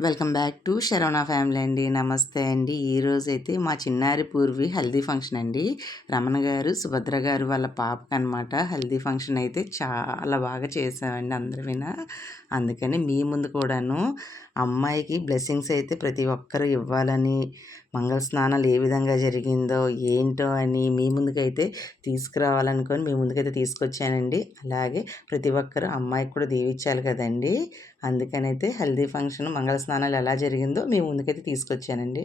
Welcome back to Saravana family అండి. నమస్తే అండి. ఈరోజు అయితే మా చిన్నారి పూర్వి హల్దీ ఫంక్షన్ అండి. రమణ గారు సుభద్ర గారు వాళ్ళ పాపకు అనమాట హల్దీ ఫంక్షన్ అయితే చాలా బాగా చేసామండి అందరు విన అందుకని మీ ముందు కూడాను అమ్మాయికి బ్లెస్సింగ్స్ అయితే ప్రతి ఒక్కరూ ఇవ్వాలని మంగళ స్నానాలు ఏ విధంగా జరిగిందో ఏంటో అని మీ ముందుకైతే తీసుకురావాలనుకొని మీ ముందుకైతే తీసుకొచ్చానండి. అలాగే ప్రతి ఒక్కరు అమ్మాయికి కూడా దీవించాలి కదండి. అందుకనైతే హల్దీ ఫంక్షన్ మంగళ స్నానాలు ఎలా జరిగిందో మీ ముందుకైతే తీసుకొచ్చానండి.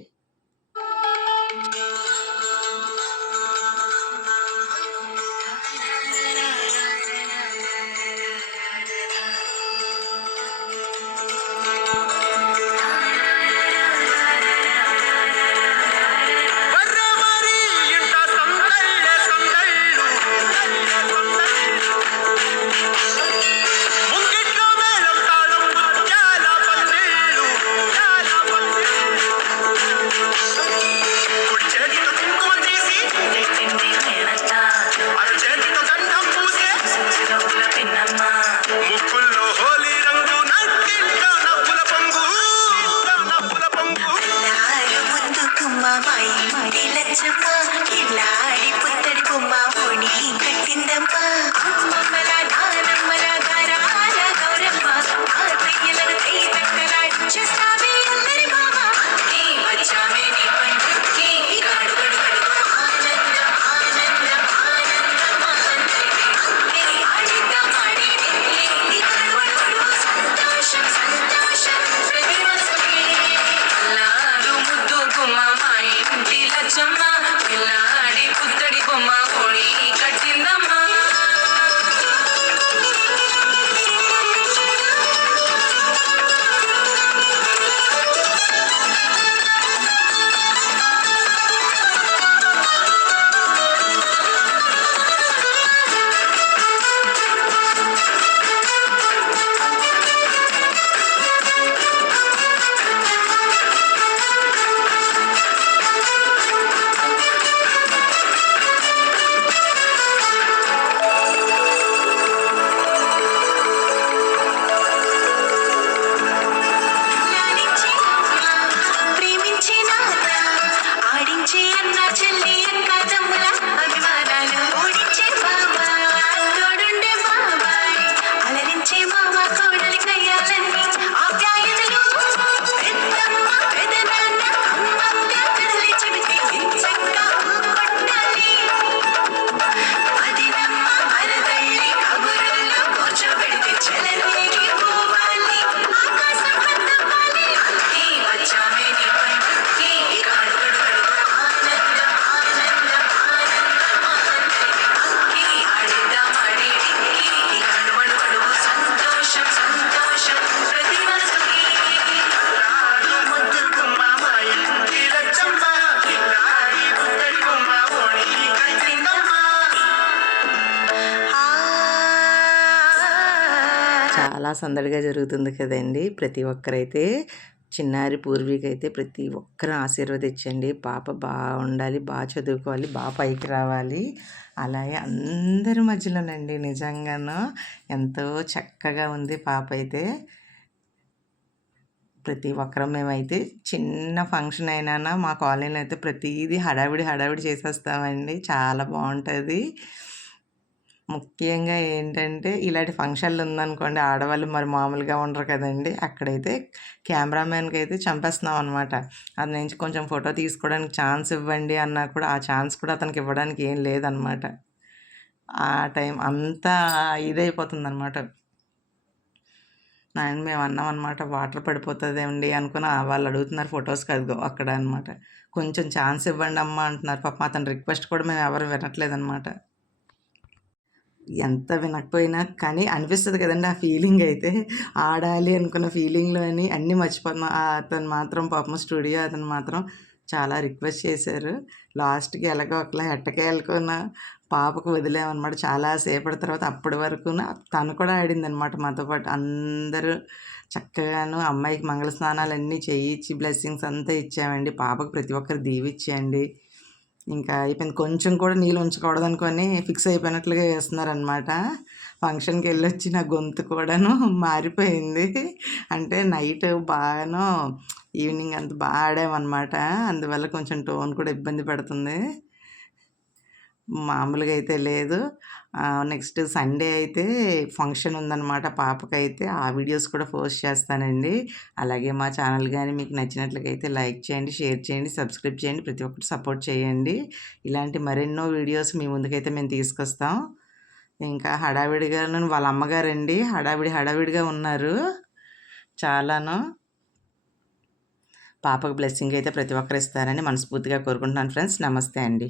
my చాలా సందడిగా జరుగుతుంది కదండి. ప్రతి ఒక్కరైతే చిన్నారి పూర్వీకైతే ప్రతి ఒక్కరు ఆశీర్వదించండి. పాప బాగుండాలి బాగా చదువుకోవాలి బాగా పైకి రావాలి. అలాగే అందరి మధ్యలోనండి నిజంగానో ఎంతో చక్కగా ఉంది పాప అయితే. ప్రతి ఒక్కరం మేమైతే చిన్న ఫంక్షన్ అయినా మా కాలనీలో అయితే ప్రతిదీ హడావిడి హడావిడి చేసేస్తామండి. చాలా బాగుంటుంది. ముఖ్యంగా ఏంటంటే ఇలాంటి ఫంక్షన్లు ఉందనుకోండి ఆడవాళ్ళు మరి మామూలుగా ఉండరు కదండి. అక్కడైతే కెమెరామ్యాన్కి అయితే చంపేస్తున్నాం అనమాట అది నుంచి కొంచెం ఫోటో తీసుకోవడానికి ఛాన్స్ ఇవ్వండి అన్నా కూడా ఆ ఛాన్స్ కూడా అతనికి ఇవ్వడానికి ఏం లేదనమాట ఆ టైం అంతా ఇదైపోతుంది అనమాట నాయన మేము అన్నాం అనమాట వాటర్ పడిపోతుందేమండి అనుకుని వాళ్ళు అడుగుతున్నారు ఫొటోస్ కదో అక్కడ అనమాట కొంచెం ఛాన్స్ ఇవ్వండి అమ్మా అంటున్నారు. పాప అతని రిక్వెస్ట్ కూడా మేము ఎవరు వినట్లేదు అనమాట ఎంత వినకపోయినా కానీ అనిపిస్తుంది కదండి ఆ ఫీలింగ్ అయితే. ఆడాలి అనుకున్న ఫీలింగ్లో అని అన్నీ మర్చిపోతున్నాం అతను మాత్రం పాపం స్టూడియో అతను మాత్రం చాలా రిక్వెస్ట్ చేశారు. లాస్ట్కి ఎలాగో ఒకలా ఎట్టకేళ్ళకున్న పాపకు వదిలేమన్నమాట. చాలా సేపటి తర్వాత అప్పటి వరకు తను కూడా ఆడింది అనమాట మాతో పాటు. అందరూ చక్కగాను అమ్మాయికి మంగళ స్నానాలు అన్నీ చేయించి బ్లెస్సింగ్స్ అంతా ఇచ్చామండి. పాపకు ప్రతి ఒక్కరు దీవిచ్చేయండి ఇంకా అయిపోయింది. కొంచెం కూడా నీళ్ళు ఉంచకూడదు అనుకొని ఫిక్స్ అయిపోయినట్లుగా వేస్తున్నారనమాట ఫంక్షన్కి వెళ్ళొచ్చి నా గొంతు కూడాను మారిపోయింది. అంటే నైట్ బాగాను ఈవినింగ్ అంత బాగా ఆడామన్నమాట. అందువల్ల కొంచెం టోన్ కూడా ఇబ్బంది పడుతుంది. మామూలుగా అయితే లేదు. నెక్స్ట్ సండే అయితే ఫంక్షన్ ఉందన్నమాట పాపకైతే. ఆ వీడియోస్ కూడా పోస్ట్ చేస్తానండి. అలాగే మా ఛానల్ కానీ మీకు నచ్చినట్లయితే లైక్ చేయండి షేర్ చేయండి సబ్స్క్రైబ్ చేయండి ప్రతి ఒక్కరు సపోర్ట్ చేయండి. ఇలాంటి మరెన్నో వీడియోస్ మీ ముందుకైతే మేము తీసుకొస్తాం. ఇంకా హడావిడిగా వాళ్ళ అమ్మగారండి. హడావిడి హడావిడిగా ఉన్నారు. చాలాను. పాపకు బ్లెస్సింగ్ అయితే ప్రతి ఒక్కరు ఇస్తారని మనస్ఫూర్తిగా కోరుకుంటున్నాను ఫ్రెండ్స్. నమస్తే అండి.